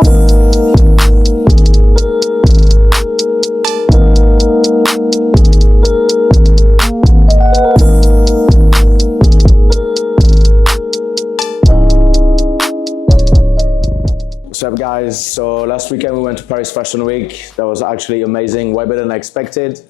What's up, guys? So last weekend we went to Paris Fashion Week. That was actually amazing, way better than I expected.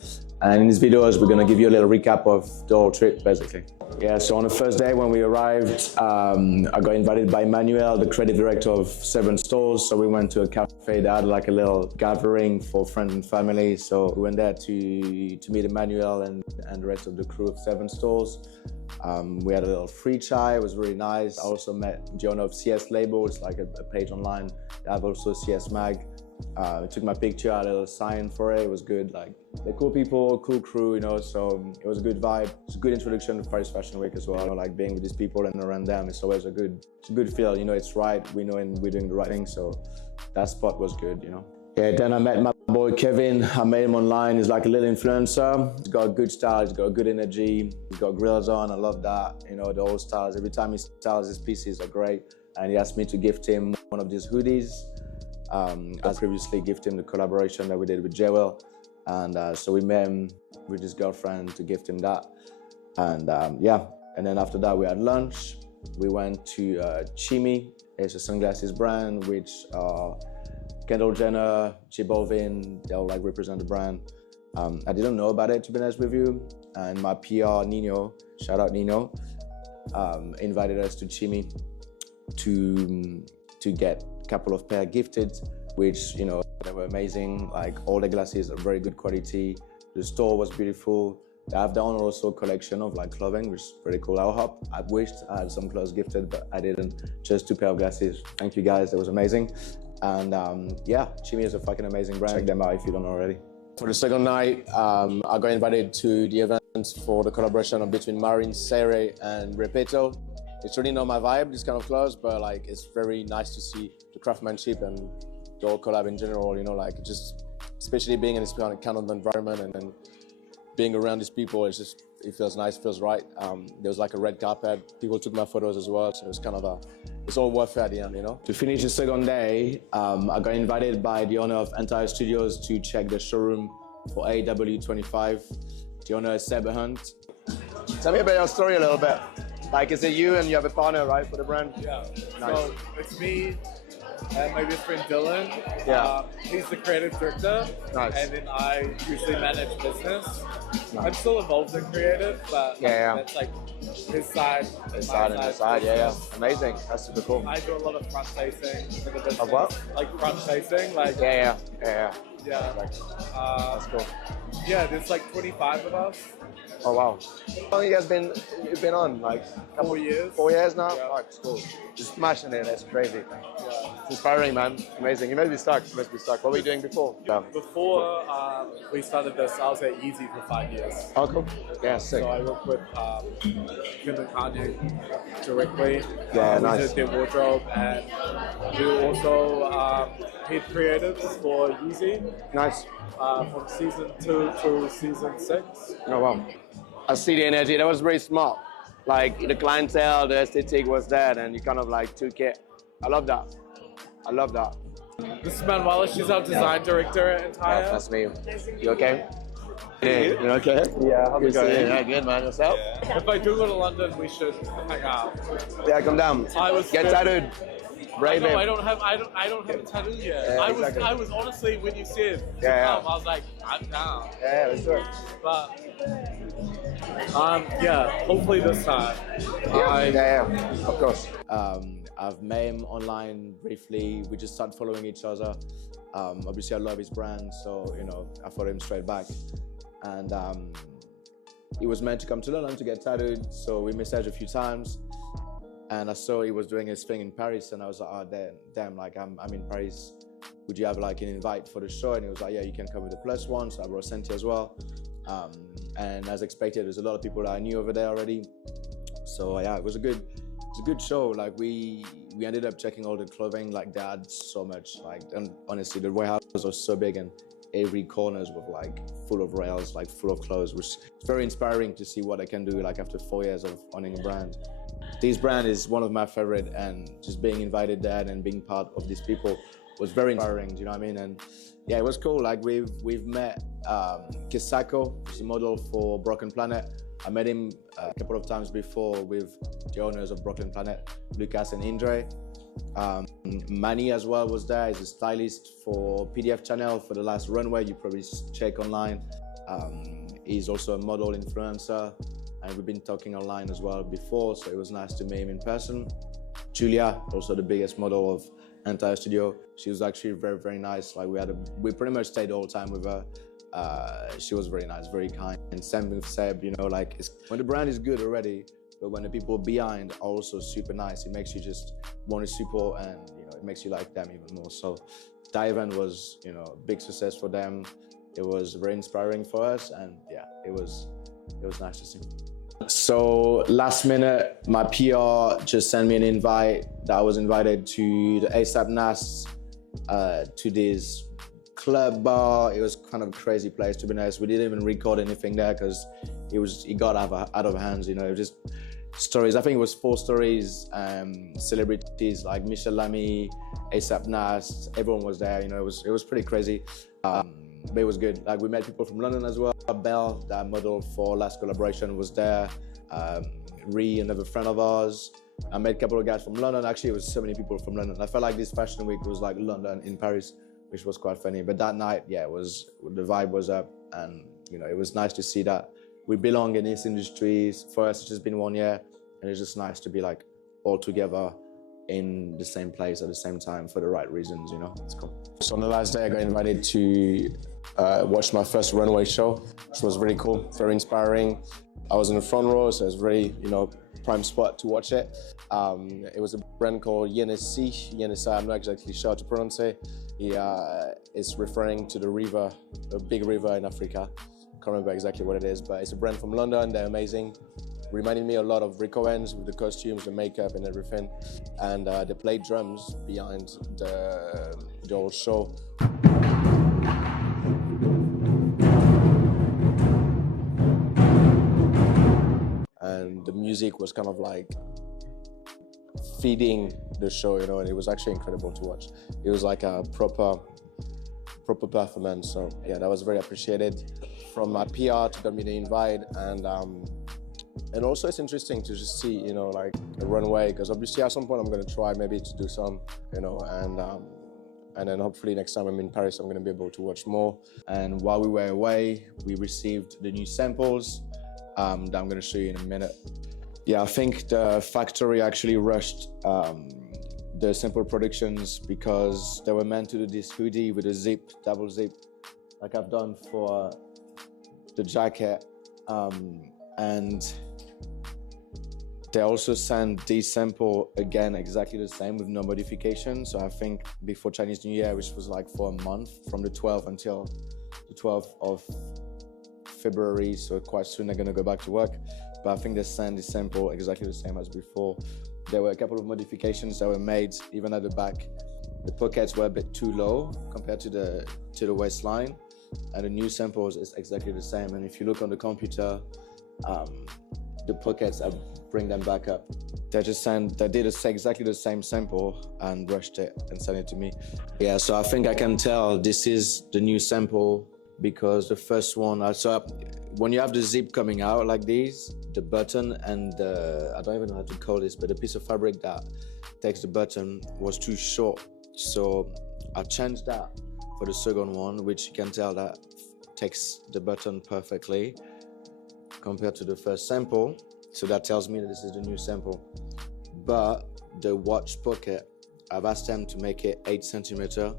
And in these videos, we're gonna give you a little recap of the whole trip, basically. Yeah, so on the first day when we arrived, I got invited by Emmanuel, the creative director of 7 stores. So we went to a cafe that had like a little gathering for friends and family. So we went there to meet Emmanuel and the rest of the crew of 7 stores. We had a little free chai, it was really nice. I also met the owner of CS Label, it's like a page online. They have also CS Mag. I took my picture, I had a little sign for it, it was good. Like, they're cool people, cool crew, you know, so it was a good vibe. It's a good introduction to Paris Fashion Week as well. You know, like being with these people and around them, it's always a good feel, you know, it's right, we know and we're doing the right thing, so that spot was good, you know. Yeah, then I met my boy Kevin. I met him online. He's like a little influencer. He's got a good style, he's got a good energy. He's got grills on, I love that. You know, the old styles. Every time he styles his pieces are great. And he asked me to gift him one of these hoodies. I previously gifted him the collaboration that we did with Jewel. And so we met him with his girlfriend to gift him that. And yeah, and then after that we had lunch. We went to Chimi. It's a sunglasses brand which Kendall Jenner, J Balvin, they'll like represent the brand. I didn't know about it, to be honest with you. And my PR, Nino, shout out Nino, invited us to Chimi to get a couple of pair gifted, which, you know, they were amazing. Like, all the glasses are very good quality. The store was beautiful. They have their own also collection of like clothing, which is pretty cool. I wished I had some clothes gifted, but I didn't. Just 2 pair of glasses. Thank you guys, that was amazing. And yeah, Chimi is a fucking amazing brand. Check them out if you don't already. For the second night, I got invited to the event for the collaboration between Marin Serre and Repetto. It's really not my vibe, this kind of clothes, but like it's very nice to see the craftsmanship and the whole collab in general, you know, like just, especially being in this kind of environment and then being around these people, it's just, it feels nice, feels right. There was like a red carpet, people took my photos as well, so it was kind of it's all worth it at the end, you know. To finish the second day, I got invited by the owner of Entire Studios to check the showroom for AW25. The owner is Seb Hunt. Tell me about your story a little bit. Like, is it you and you have a partner, right, for the brand? Yeah. Nice. So it's me and my good friend Dylan. Yeah. He's the creative director. Nice. And then I usually manage business. Nice. I'm still involved in creative, but Yeah. that's like his side. His side and his side, yeah. Amazing, that's super cool. I do a lot of front facing for the business. Of what? Like front facing, like Yeah. yeah. That's cool. Yeah, there's like 25 of us. Oh wow. How long you guys been on? Like 4 years. 4 years now? Yeah. Oh, it's cool. Just smashing it, that's crazy. Yeah. It's inspiring, man. Amazing. You must be stuck. What were you doing before? Yeah. Before we started this, I was at Easy for 5 years. Oh, cool. Yeah, sick. So I worked with Kim and Kanye directly. Yeah, we nice. did their wardrobe, and we were also head creatives for Yeezy Nice. from season 2 to season 6. Oh wow. I see the energy. That was very smart. Like the clientele, the aesthetic was there, and you kind of like took it. I love that. I love that. This is Manuela. She's our design director at Entire. Yeah, that's me. You okay? Yeah, you okay? Yeah, how's it going? Yeah, good, man. Yourself? If I do go to London, we should hang out. Yeah, come down. Get tattooed. Brave I don't have a tattoo yet. Yeah, exactly. I was honestly, when you said Yeah. I was like, I'm down. Yeah, let's do it. But yeah, hopefully this time. Yeah, of course. I've met him online briefly. We just started following each other. Obviously, I love his brand, so you know, I followed him straight back. And he was meant to come to London to get tattooed, so we messaged a few times. And I saw he was doing his thing in Paris, and I was like, oh damn, like I'm in Paris. Would you have like an invite for the show? And he was like, yeah, you can come with the +1. So I brought Senti as well. And as expected, there's a lot of people that I knew over there already. So yeah, it was a good show. Like we ended up checking all the clothing. Like they had so much. Like, and honestly, the warehouse was so big, and every corners was like full of rails, like full of clothes, which is very inspiring to see what I can do like after 4 years of owning a brand. This brand is one of my favorite, and just being invited there and being part of these people was very inspiring. Do you know what I mean? And yeah, it was cool. Like we've met Kisako, who's a model for Broken Planet. I met him a couple of times before with the owners of Broken Planet, Lucas and Indre. Manny as well was there. He's a stylist for PDF Channel for the last runway. You probably check online. He's also a model influencer, and we've been talking online as well before, so it was nice to meet him in person. Julia, also the biggest model of entire studio. She was actually very, very nice. Like we pretty much stayed the whole time with her. She was very nice, very kind. And same with Seb, you know, like when the brand is good already, but when the people behind are also super nice, it makes you just want to support, and you know, it makes you like them even more. So that event was, you know, a big success for them. It was very inspiring for us, and yeah, it was nice to see. So last minute, my PR just sent me an invite that I was invited to the ASAP Nas, to this club bar. It was kind of a crazy place, to be honest. We didn't even record anything there because it got out of hands, you know. It was just stories. I think it was 4 stories, celebrities like Michel Lamy, ASAP Nas, everyone was there, you know. It was pretty crazy. But it was good. Like we met people from London as well. Belle, that model for last collaboration, was there. Ree, another friend of ours. I met a couple of guys from London. Actually, it was so many people from London. I felt like this fashion week was like London in Paris, which was quite funny. But that night, yeah, the vibe was up, and you know, it was nice to see that we belong in this industry. For us, it's just been 1 year, and it's just nice to be like all together in the same place at the same time for the right reasons, you know. It's cool. So on the last day, I got invited to watch my first runway show, which was really cool, very inspiring. I was in the front row, so it was very, you know, prime spot to watch it. It was a brand called Yenesi, I'm not exactly sure how to pronounce it. It's referring to the river, a big river in Africa. Can't remember exactly what it is, but it's a brand from London. They're amazing. Reminded me a lot of Rick Owens with the costumes, the makeup and everything. And they played drums behind the whole show. And the music was kind of like feeding the show, you know, and it was actually incredible to watch. It was like a proper performance. So yeah, that was very appreciated from my PR to get me the invite. And also it's interesting to just see, you know, like a runway, because obviously at some point I'm going to try maybe to do some, you know, and then hopefully next time I'm in Paris, I'm going to be able to watch more. And while we were away, we received the new samples that I'm going to show you in a minute. Yeah, I think the factory actually rushed the sample productions because they were meant to do this hoodie with a zip, double zip, like I've done for the jacket. And they also sent this sample again exactly the same with no modification. So I think before Chinese New Year, which was like for a month, from the 12th until the 12th of February, so quite soon they're gonna go back to work. But I think they sent this sample exactly the same as before. There were a couple of modifications that were made even at the back. The pockets were a bit too low compared to the waistline, and the new samples is exactly the same. And if you look on the computer, the pockets, I bring them back up. They did exactly the same sample and brushed it and sent it to me. Yeah, so I think I can tell this is the new sample because the first one, so when you have the zip coming out like this, the button and I don't even know how to call this, but the piece of fabric that takes the button was too short. So I changed that for the second one, which you can tell that takes the button perfectly compared to the first sample. So that tells me that this is the new sample. But the watch pocket, I've asked them to make it 8 centimeter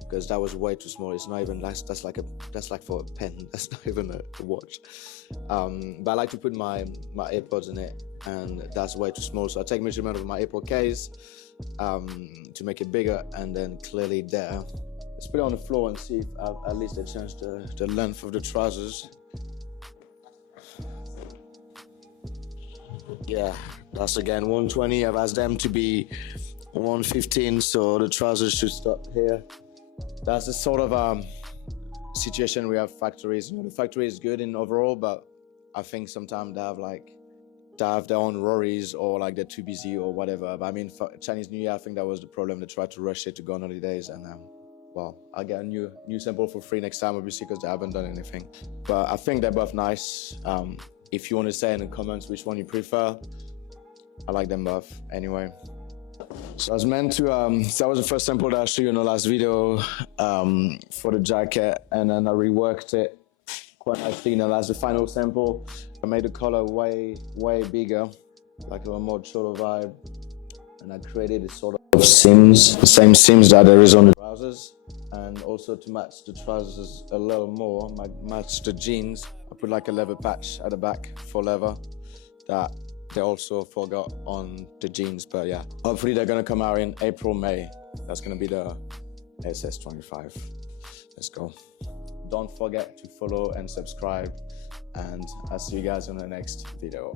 because that was way too small. It's not even, that's like for a pen. That's not even a watch. But I like to put my AirPods in it, and that's way too small. So I take measurement of my AirPod case to make it bigger, and then clearly there. Let's put it on the floor and see if at least I changed the length of the trousers. Yeah, that's again 120. I've asked them to be 115, so the trousers should stop here. That's the sort of situation we have factories. You know, the factory is good in overall, but I think sometimes they have like to have their own worries or like they're too busy or whatever. But I mean, for Chinese New Year, I think that was the problem. They tried to rush it to go on holidays, and well, I'll get a new sample for free next time, obviously, because they haven't done anything. But I think they're both nice. If you want to say in the comments which one you prefer, I like them both anyway. So I was meant to, so that was the first sample that I showed you in the last video for the jacket, and then I reworked it quite nicely. And that's the final sample. I made the color way bigger, like a more cholo vibe, and I created a sort of seams, the same seams that there is on the trousers, and also to match the trousers a little more, match the jeans, I put like a leather patch at the back for leather that they also forgot on the jeans. But yeah, hopefully they're gonna come out in April, May. That's gonna be the SS25. Let's go. Don't forget to follow and subscribe, and I'll see you guys in the next video.